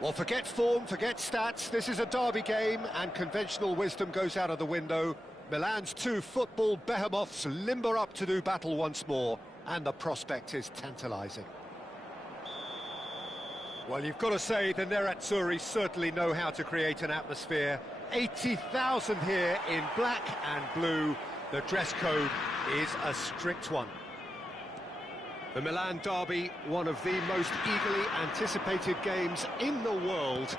Well, forget form, forget stats. This is a derby game, and conventional wisdom goes out of the window. Milan's two football behemoths limber up to do battle once more, and the prospect is tantalising. Well, you've got to say the Nerazzurri certainly know how to create an atmosphere. 80,000 here in black and blue. The dress code is a strict one. The Milan derby, one of the most eagerly anticipated games in the world.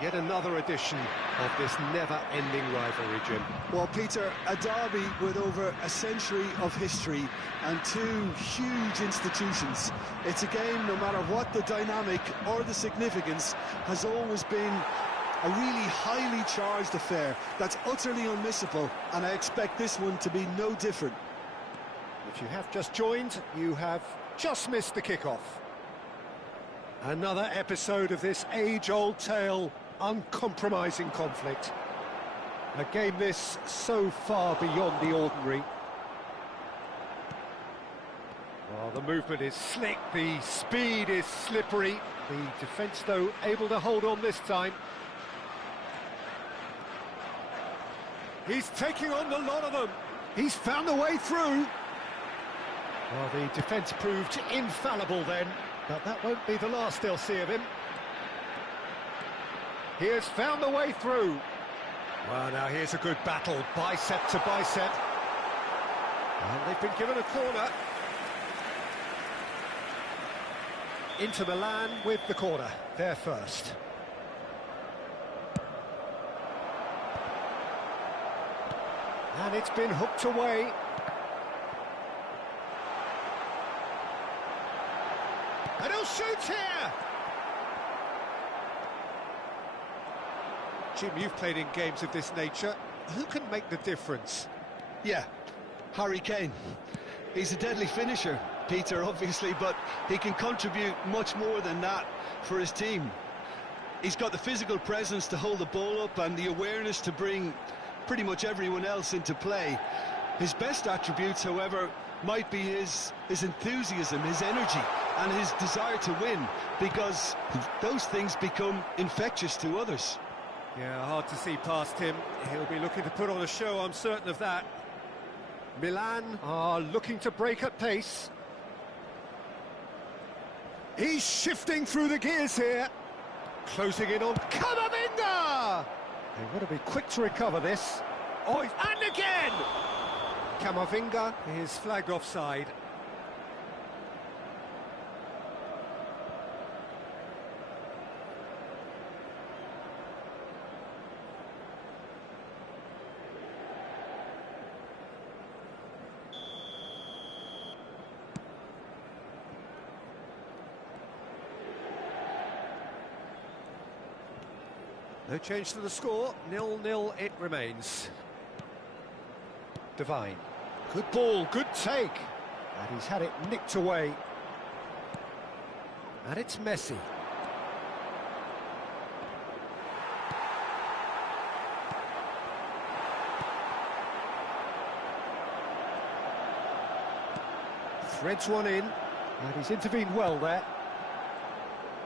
Yet another edition of this never-ending rivalry, Jim. Well, Peter, a derby with over a century of history and two huge institutions. It's a game, no matter what the dynamic or the significance, has always been a really highly charged affair that's utterly unmissable, and I expect this one to be no different. If you have just joined, you have just missed the kickoff. Another episode of this age-old tale, uncompromising conflict. A game this so far beyond the ordinary. Well, the movement is slick, the speed is slippery. The defence, though, able to hold on this time. He's taking on the lot of them. He's found a way through. Well, the defence proved infallible then, but that won't be the last they'll see of him. He has found a way through. Well, now here's a good battle, bicep to bicep. And they've been given a corner. Inter Milan with the corner, they're first. And it's been hooked away. And he'll shoot here! Jim, you've played in games of this nature. Who can make the difference? Yeah, Harry Kane. He's a deadly finisher, Peter, obviously, but he can contribute much more than that for his team. He's got the physical presence to hold the ball up and the awareness to bring pretty much everyone else into play. His best attributes, however, might be his enthusiasm, his energy, and his desire to win, because those things become infectious to others. Yeah, hard to see past him. He'll be looking to put on a show, I'm certain of that. Milan are looking to break at pace. He's shifting through the gears here. Closing in on Camavinga! They want to be quick to recover this. Oh, and again! Camavinga is flagged offside. No change to the score, 0-0 it remains. Divine. Good ball, good take. And he's had it nicked away. And it's Messi. Threads one in, and he's intervened well there.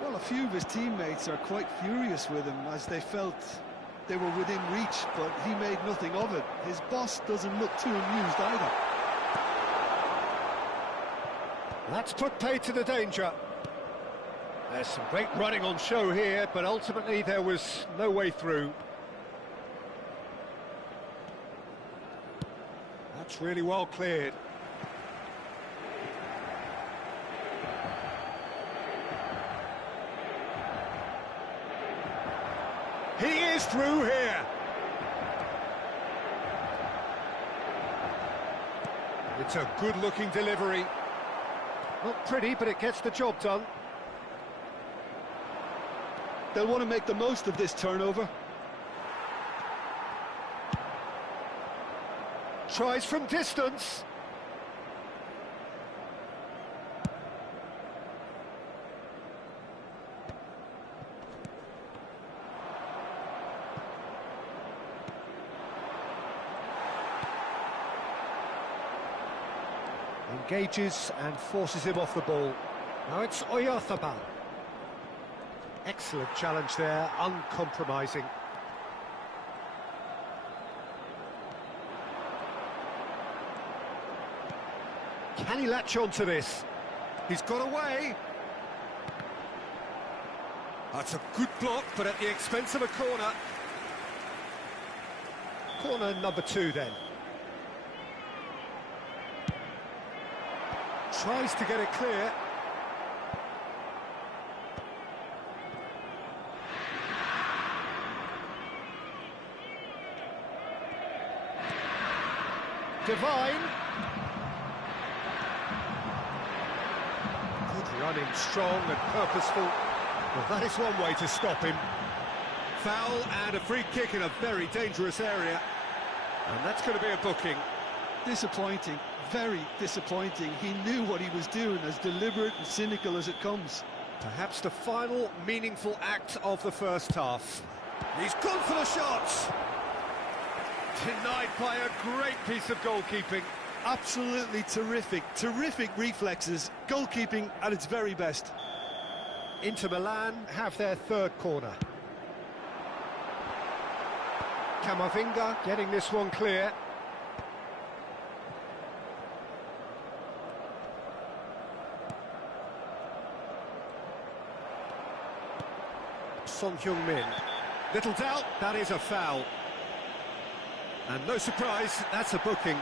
Well, a few of his teammates are quite furious with him, as they felt they were within reach, but he made nothing of it. His boss doesn't look too amused either. That's put paid to the danger. There's some great running on show here, but ultimately there was no way through. That's really well cleared. He is through here. It's a good-looking delivery. Not pretty, but it gets the job done. They'll want to make the most of this turnover. Tries from distance. Engages and forces him off the ball. Now it's Oyarzabal. Excellent challenge there, uncompromising. Can he latch on to this? He's got away. That's a good block, but at the expense of a corner. Corner number 2 then. Tries to get it clear. Divine. Good running, strong and purposeful. Well, that is one way to stop him. Foul and a free kick in a very dangerous area. And that's going to be a booking. Disappointing, very disappointing. He knew what he was doing, as deliberate and cynical as it comes. Perhaps the final meaningful act of the first half. He's gone for the shots. Denied by a great piece of goalkeeping. Absolutely terrific reflexes. Goalkeeping at its very best. Inter Milan have their 3rd corner. Camavinga getting this one clear. Son Heung-min. Little doubt, that is a foul. And no surprise, that's a booking.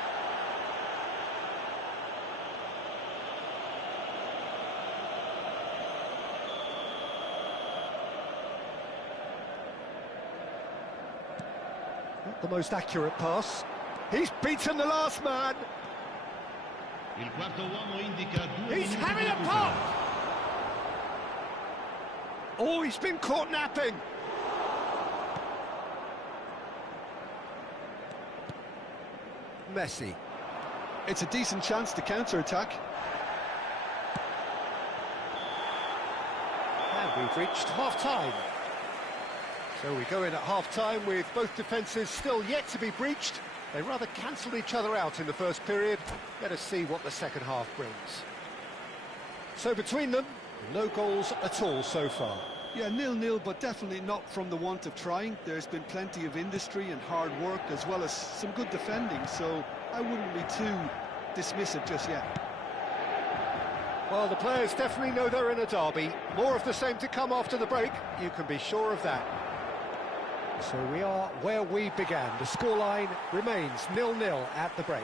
Not the most accurate pass. He's beaten the last man. He's having a pop! Oh, he's been caught napping. Messi. It's a decent chance to counter-attack. And we've reached half-time. So we go in at half-time with both defences still yet to be breached. They rather cancelled each other out in the first period. Let us see what the second half brings. So between them, no goals at all so far. Yeah, 0-0, but definitely not from the want of trying. There's been plenty of industry and hard work, as well as some good defending, so I wouldn't be too dismissive just yet. Well, the players definitely know they're in a derby. More of the same to come after the break, you can be sure of that. So we are where we began. The scoreline remains 0-0 at the break.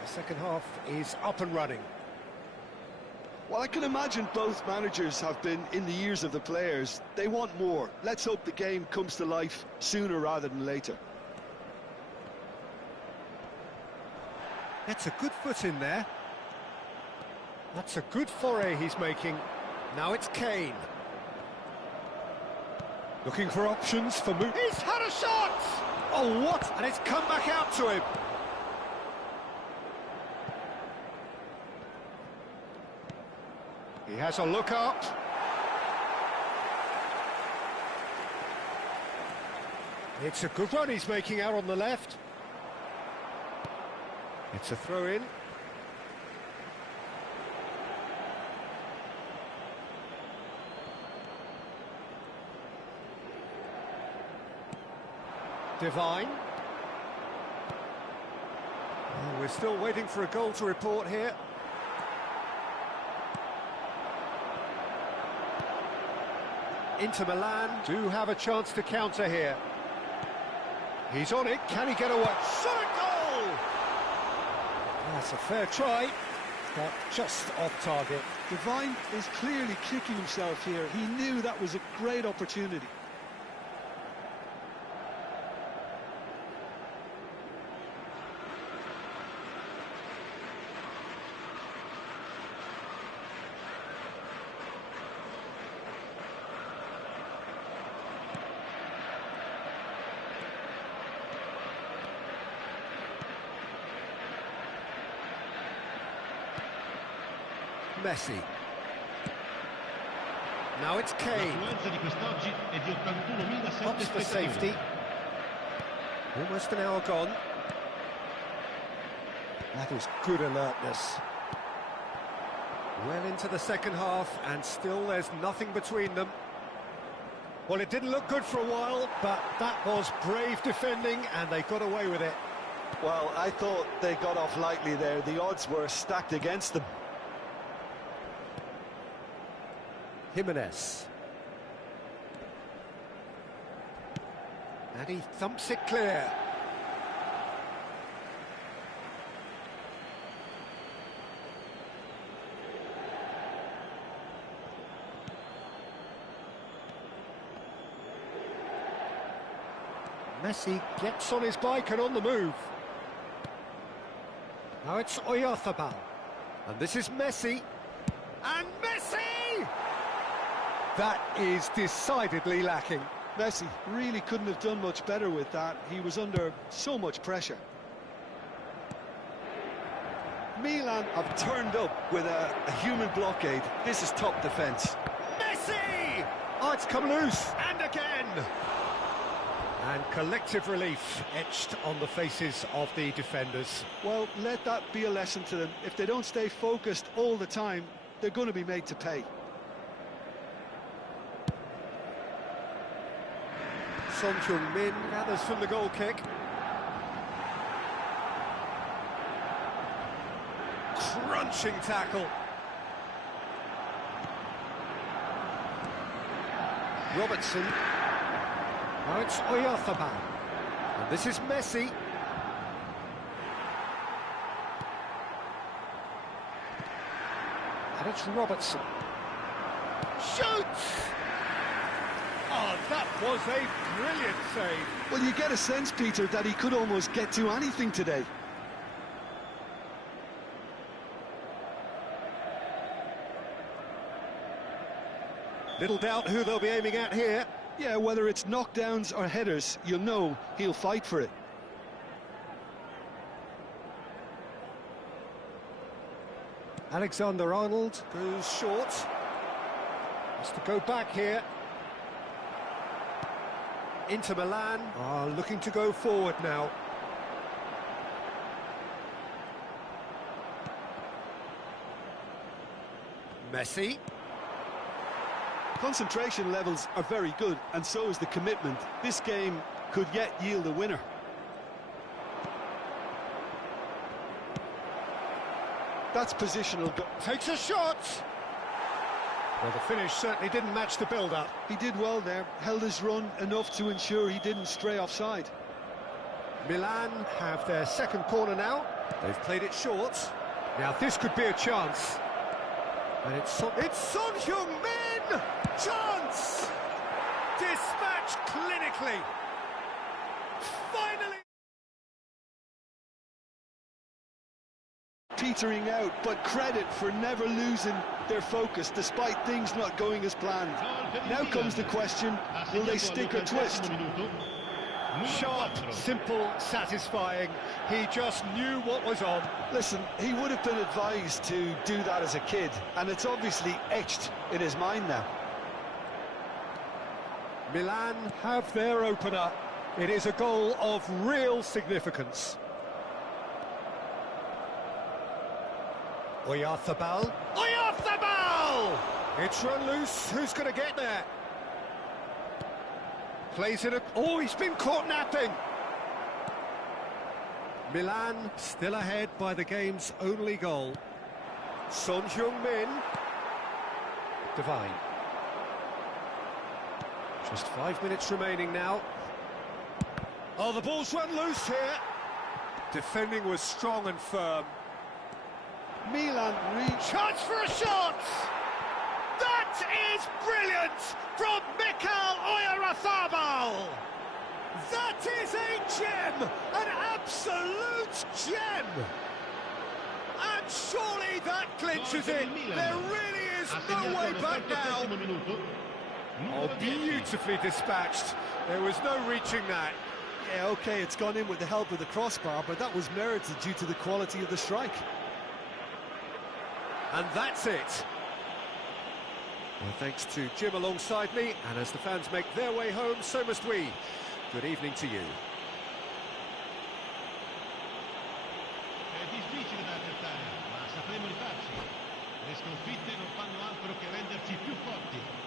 The second half is up and running. Well, I can imagine both managers have been in the ears of the players. They want more. Let's hope the game comes to life sooner rather than later. That's a good foot in there. That's a good foray he's making. Now it's Kane. Looking for options for move. He's had a shot! Oh, what? And it's come back out to him. He has a look up. It's a good run he's making out on the left. It's a throw-in. Divine. Oh, we're still waiting for a goal to report here. Inter Milan do have a chance to counter here. He's on it, can he get away? Shot a goal! That's a fair try, but just off target. Divine is clearly kicking himself here. He knew that was a great opportunity. Messi. Now it's Kane. Pops for safety. Almost an hour gone. That was good alertness. Well into the second half, and still there's nothing between them. Well, it didn't look good for a while, but that was brave defending, and they got away with it. Well, I thought they got off lightly there. The odds were stacked against them. Jimenez. And he thumps it clear. Messi gets on his bike and on the move. Now it's Oyarzabal. And this is Messi. And Messi! That is decidedly lacking. Messi really couldn't have done much better with that. He was under so much pressure. Milan have turned up with a human blockade. This is top defence. Messi! Oh, it's come loose. And again! And collective relief etched on the faces of the defenders. Well, let that be a lesson to them. If they don't stay focused all the time, they're going to be made to pay. Son Heung-min gathers from the goal kick. Crunching tackle. Robertson. Now it's Oyarzabal. And this is Messi. And it's Robertson. Shoots! Oh, that was a brilliant save. Well, you get a sense, Peter, that he could almost get to anything today. Little doubt who they'll be aiming at here. Yeah, whether it's knockdowns or headers, you'll know he'll fight for it. Alexander-Arnold goes short. Has to go back here. Inter Milan are looking to go forward now. Messi. Concentration levels are very good, and so is the commitment. This game could yet yield a winner. That's positional. Takes a shot. Well, the finish certainly didn't match the build-up. He did well there, held his run enough to ensure he didn't stray offside. Milan have their second corner now. They've played it short. Now this could be a chance. And it's Son Heung-min! Chance! Dispatched clinically. Finally! Petering out, but credit for never losing their focus despite things not going as planned. Now comes the question, will they stick or twist? Sharp, simple, satisfying. He just knew what was on. Listen, he would have been advised to do that as a kid, and it's obviously etched in his mind now. Milan have their opener. It is a goal of real significance. Oyarzabal. Oyarzabal! It's run loose. Who's going to get there? Plays it. Oh, he's been caught napping. Milan still ahead by the game's only goal. Son Heung-min. Divine. Just 5 minutes remaining now. Oh, the ball's run loose here. Defending was strong and firm. Milan reach. Chance for a shot! That is brilliant from Mikel Oyarzabal! That is a gem! An absolute gem! And surely that clinches it. There really is no way back now. Oh, beautifully dispatched. There was no reaching that. Yeah, OK, it's gone in with the help of the crossbar, but that was merited due to the quality of the strike. And that's it. Well, thanks to Jim alongside me, and as the fans make their way home, so must we. Good evening to you. È difficile da accettare, ma sapremo rifarci. Le sconfitte non fanno altro che renderci più forti.